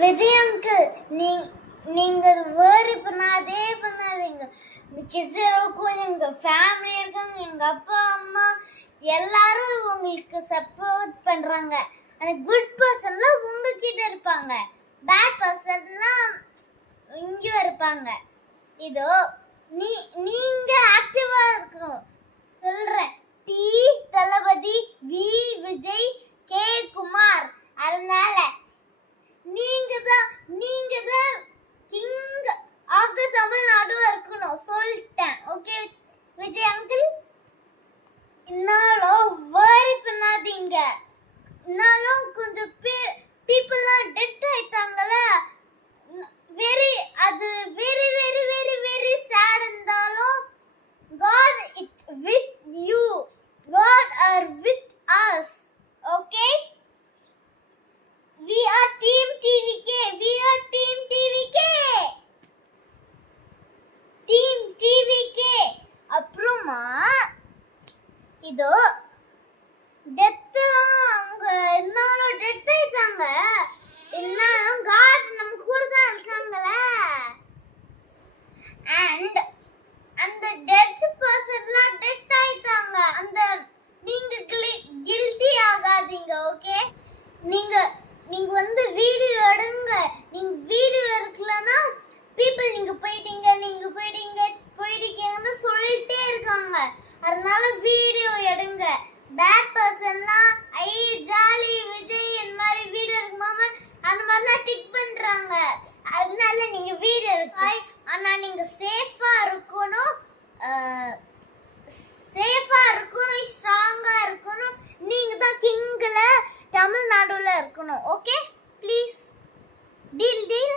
Vijay uncle நீ நீங்கள் வேறு பண்ணாதே பண்ணாதீங்க கிசவு இருக்கும் எங்கள் ஃபேமிலி இருக்காங்க எங்கள் அப்பா அம்மா எல்லாரும் உங்களுக்கு சப்போர்ட் பண்ணுறாங்க அந்த குட் பர்சன்லாம் உங்ககிட்ட இருப்பாங்க. பேட் பர்சன்லாம் இங்கேயும் இருப்பாங்க. இதோ நீ நீங்கள் ஆக்டிவாக இருக்கணும். சொல்கிறேன் T Thalapathy V Vijay K Kumar அதனால நீங்க தான் நீங்க தான் கிங் ஆஃப் த தமிழ்நாடு இருக்கணும் சொல்லிட்டேன் ஓகே விஜய் அங்கிள் இன்னாலும் வரி பண்ணாதீங்க இருந்தாலும் கொஞ்சம் பீ பீப்புள்லாம் டெட் ஆயிட்டாங்கல்ல வெரி அது very very very very sad இருந்தாலும் God it with you God are with us okay we are team TVK we are team TVK team TVK அப்புறமா இதோ டெத்லாம் அவங்க இருந்தாலும் டெத் ஆயிட்டாங்க இருந்தாலும் காட் நம்ம கூட தான் இருக்காங்களே அண்ட் அந்த டெட் பர்சன்லாம் டெட் ஆயிட்டாங்க அந்த நீங்க கில்ட்டி ஆகாதீங்க ஓகே நீங்க நீங்க வந்து வீடியோ எடுங்க. நீங்க வீடியோ எடுக்கலன்னா பீப்புள் நீங்க போயிட்டீங்க நீங்க போயிட்டீங்க போயிட்டீங்கன்னு சொல்லிட்டே இருக்காங்க. அதனால வீடியோ எடுங்க. பேட் பர்சன்லாம் ஐ ஜாலி விஜய் இந்த மாதிரி வீடியோ இருக்குமாம அந்த மாதிரிலாம் டிக் பண்றாங்க அதனால நீங்க வீடியோ இருக்கு ஆனா நீங்க சேஃபா இருக்கணும் சேஃபா இருக்கணும் ஸ்ட்ராங்கா இருக்கணும் நீங்க தான் கிங்ல தமிழ்நாடுல இருக்கணும். Okay please deal deal